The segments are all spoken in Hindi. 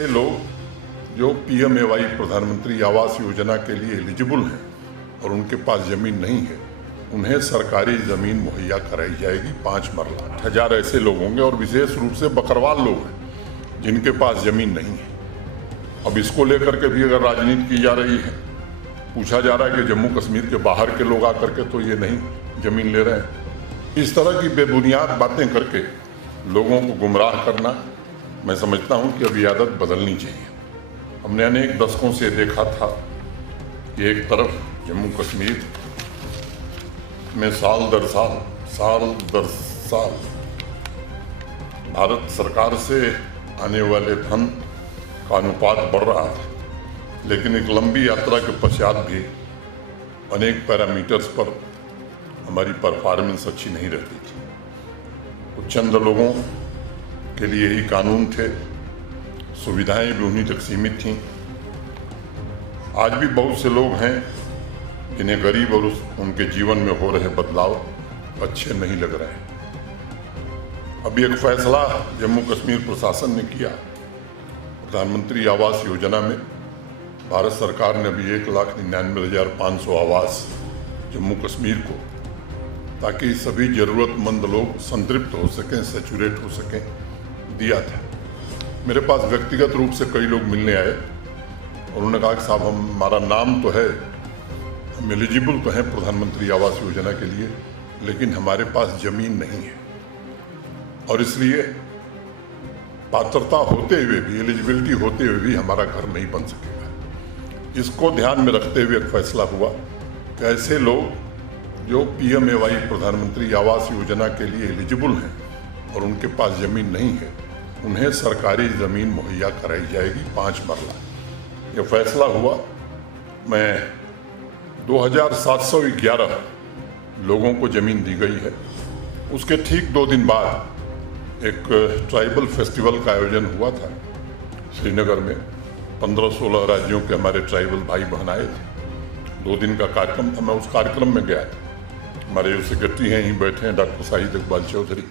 के लोग जो PMAY प्रधानमंत्री आवास योजना के लिए एलिजिबल हैं और उनके पास ज़मीन नहीं है, उन्हें सरकारी ज़मीन मुहैया कराई जाएगी 5 मरला। 8,000 ऐसे लोग होंगे और विशेष रूप से बकरवाल लोग हैं जिनके पास ज़मीन नहीं है। अब इसको लेकर के भी अगर राजनीति की जा रही है, पूछा जा रहा है कि जम्मू कश्मीर के बाहर के लोग आकर के तो ये नहीं ज़मीन ले रहे हैं। इस तरह की बेबुनियाद बातें करके लोगों को गुमराह करना, मैं समझता हूँ कि अब ये आदत बदलनी चाहिए। हमने अनेक दशकों से देखा था कि एक तरफ जम्मू कश्मीर में साल दर साल भारत सरकार से आने वाले धन का अनुपात बढ़ रहा था, लेकिन एक लंबी यात्रा के पश्चात भी अनेक पैरामीटर्स पर हमारी परफॉर्मेंस अच्छी नहीं रहती थी। कुछ चंद लोगों के लिए ही कानून थे, सुविधाएं भी उन्हीं तक सीमित थीं। आज भी बहुत से लोग हैं जिन्हें गरीब और उनके जीवन में हो रहे बदलाव अच्छे नहीं लग रहे हैं। अभी एक फैसला जम्मू कश्मीर प्रशासन ने किया, प्रधानमंत्री आवास योजना में भारत सरकार ने अभी 1,99,500 आवास जम्मू कश्मीर को, ताकि सभी ज़रूरतमंद लोग संतृप्त हो सकें, सेचुरेट हो सकें, दिया था। मेरे पास व्यक्तिगत रूप से कई लोग मिलने आए और उन्होंने कहा कि साहब हमारा नाम तो है, हम एलिजिबल तो हैं प्रधानमंत्री आवास योजना के लिए, लेकिन हमारे पास ज़मीन नहीं है और इसलिए पात्रता होते हुए भी, एलिजिबिलिटी होते हुए भी हमारा घर नहीं बन सकेगा। इसको ध्यान में रखते हुए एक फैसला हुआ कि ऐसे लोग जो PMAY प्रधानमंत्री आवास योजना के लिए एलिजिबल हैं और उनके पास ज़मीन नहीं है, उन्हें सरकारी ज़मीन मुहैया कराई जाएगी 5 मरला। यह फैसला हुआ। मैं 2,711 लोगों को ज़मीन दी गई है। उसके ठीक 2 दिन बाद एक ट्राइबल फेस्टिवल का आयोजन हुआ था श्रीनगर में। 15-16 राज्यों के हमारे ट्राइबल भाई बहन आए थे। 2 दिन का कार्यक्रम था, मैं उस कार्यक्रम में गया था। हमारे जो सेक्रेटरी हैं यहीं बैठे हैं, डॉक्टर शाहिद इकबाल चौधरी,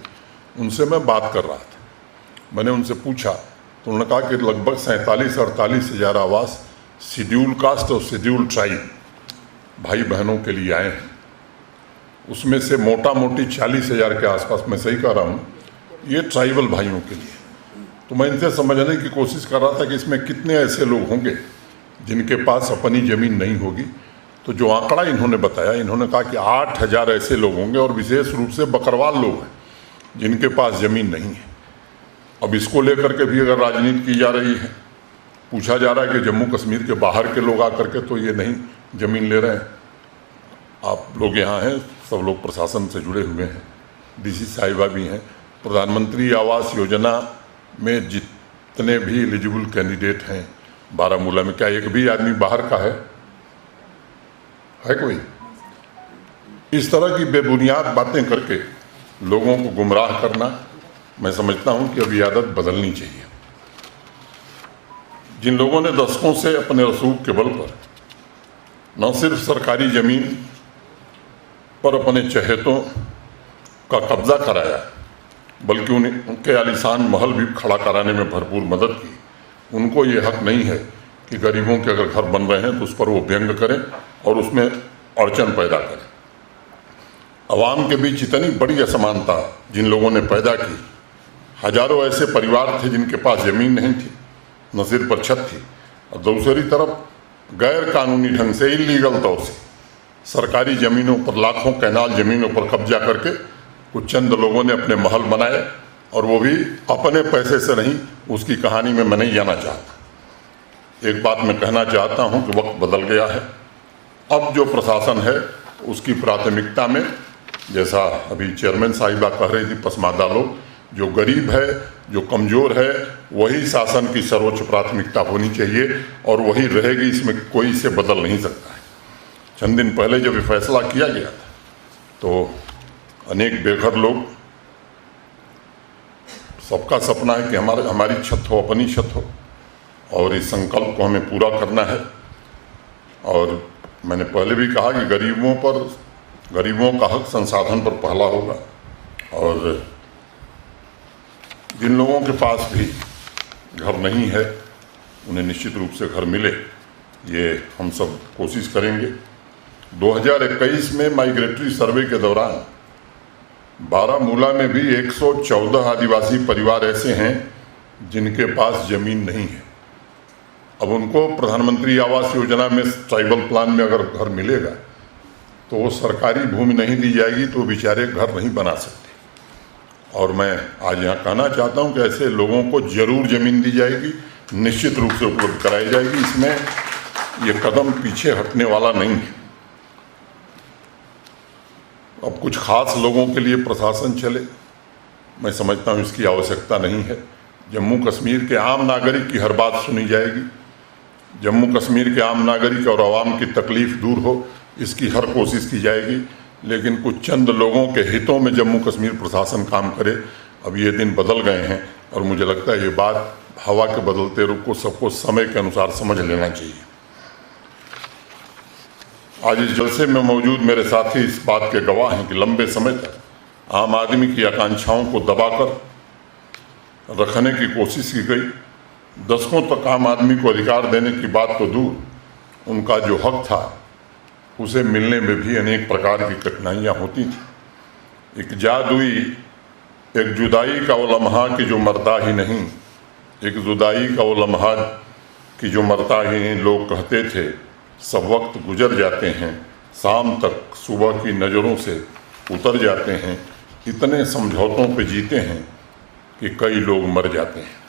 उनसे मैं बात कर रहा था। मैंने उनसे पूछा तो उन्होंने कहा कि लगभग 47-48 हज़ार आवास शेड्यूल कास्ट और शेड्यूल ट्राइब भाई बहनों के लिए आए हैं। उसमें से मोटा मोटी 40,000 के आसपास, मैं सही कह रहा हूँ, ये ट्राइबल भाइयों के लिए। तो मैं इनसे समझने की कोशिश कर रहा था कि इसमें कितने ऐसे लोग होंगे जिनके पास अपनी ज़मीन नहीं होगी। तो जो आंकड़ा इन्होंने बताया, इन्होंने कहा कि 8,000 ऐसे लोग होंगे और विशेष रूप से बकरवाल लोग हैं जिनके पास ज़मीन नहीं है। अब इसको लेकर के भी अगर राजनीति की जा रही है, पूछा जा रहा है कि जम्मू कश्मीर के बाहर के लोग आकर के तो ये नहीं ज़मीन ले रहे हैं। आप लोग यहाँ हैं, सब लोग प्रशासन से जुड़े हुए हैं, DC साहिबा भी हैं। प्रधानमंत्री आवास योजना में जितने भी एलिजिबल कैंडिडेट हैं बारामूला में, क्या एक भी आदमी बाहर का है कोई? इस तरह की बेबुनियाद बातें करके लोगों को गुमराह करना, मैं समझता हूं कि अब ये आदत बदलनी चाहिए। जिन लोगों ने दशकों से अपने रसूख के बल पर न सिर्फ सरकारी ज़मीन पर अपने चहेतों का कब्जा कराया, बल्कि उनके आलीशान महल भी खड़ा कराने में भरपूर मदद की, उनको ये हक नहीं है कि गरीबों के अगर घर बन रहे हैं तो उस पर वो व्यंग करें और उसमें अड़चन पैदा करें। अवाम के बीच इतनी बड़ी असमानता जिन लोगों ने पैदा की, हजारों ऐसे परिवार थे जिनके पास ज़मीन नहीं थी, न सिर पर छत थी, और दूसरी तरफ गैर कानूनी ढंग से, इलीगल तौर से सरकारी ज़मीनों पर, लाखों कैनाल ज़मीनों पर कब्जा करके कुछ चंद लोगों ने अपने महल बनाए, और वो भी अपने पैसे से नहीं। उसकी कहानी में मैं नहीं जाना चाहता। एक बात मैं कहना चाहता हूँ कि वक्त बदल गया है। अब जो प्रशासन है उसकी प्राथमिकता में, जैसा अभी चेयरमैन साहिबा कह रही थी, पसमानदा लोग, जो गरीब है, जो कमज़ोर है, वही शासन की सर्वोच्च प्राथमिकता होनी चाहिए और वही रहेगी। इसमें कोई इसे बदल नहीं सकता है। चंद दिन पहले जब ये फैसला किया गया था तो अनेक बेघर लोग, सबका सपना है कि हमारी छत हो, अपनी छत हो, और इस संकल्प को हमें पूरा करना है। और मैंने पहले भी कहा कि गरीबों का हक संसाधन पर पहला होगा, और जिन लोगों के पास भी घर नहीं है उन्हें निश्चित रूप से घर मिले, ये हम सब कोशिश करेंगे। 2021 में माइग्रेटरी सर्वे के दौरान बारामूला में भी 114 आदिवासी परिवार ऐसे हैं जिनके पास जमीन नहीं है। अब उनको प्रधानमंत्री आवास योजना में ट्राइबल प्लान में अगर घर मिलेगा तो वो सरकारी भूमि नहीं दी जाएगी तो बेचारे घर नहीं बना सकते। और मैं आज यहाँ कहना चाहता हूँ कि ऐसे लोगों को जरूर जमीन दी जाएगी, निश्चित रूप से उपलब्ध कराई जाएगी। इसमें ये कदम पीछे हटने वाला नहीं है। अब कुछ खास लोगों के लिए प्रशासन चले, मैं समझता हूँ इसकी आवश्यकता नहीं है। जम्मू कश्मीर के आम नागरिक की हर बात सुनी जाएगी। जम्मू कश्मीर के आम नागरिक और आवाम की तकलीफ दूर हो, इसकी हर कोशिश की जाएगी। लेकिन कुछ चंद लोगों के हितों में जम्मू कश्मीर प्रशासन काम करे। अब ये दिन बदल गए हैं और मुझे लगता है ये बात हवा के बदलते रुख को सबको समय के अनुसार समझ लेना चाहिए। आज इस जलसे में मौजूद मेरे साथी इस बात के गवाह हैं कि लंबे समय तक आम आदमी की आकांक्षाओं को दबाकर रखने की कोशिश की गई। दशकों तक आम आदमी को अधिकार देने की बात तो दूर, उनका जो हक था उसे मिलने में भी अनेक प्रकार की कठिनाइयाँ होती थी। एक जादुई, एक जुदाई का वो लम्हा कि जो मरता ही नहीं, एक जुदाई का वो लम्हा कि जो मरता ही नहीं। लोग कहते थे सब वक्त गुजर जाते हैं, शाम तक सुबह की नज़रों से उतर जाते हैं। इतने समझौतों पे जीते हैं कि कई लोग मर जाते हैं।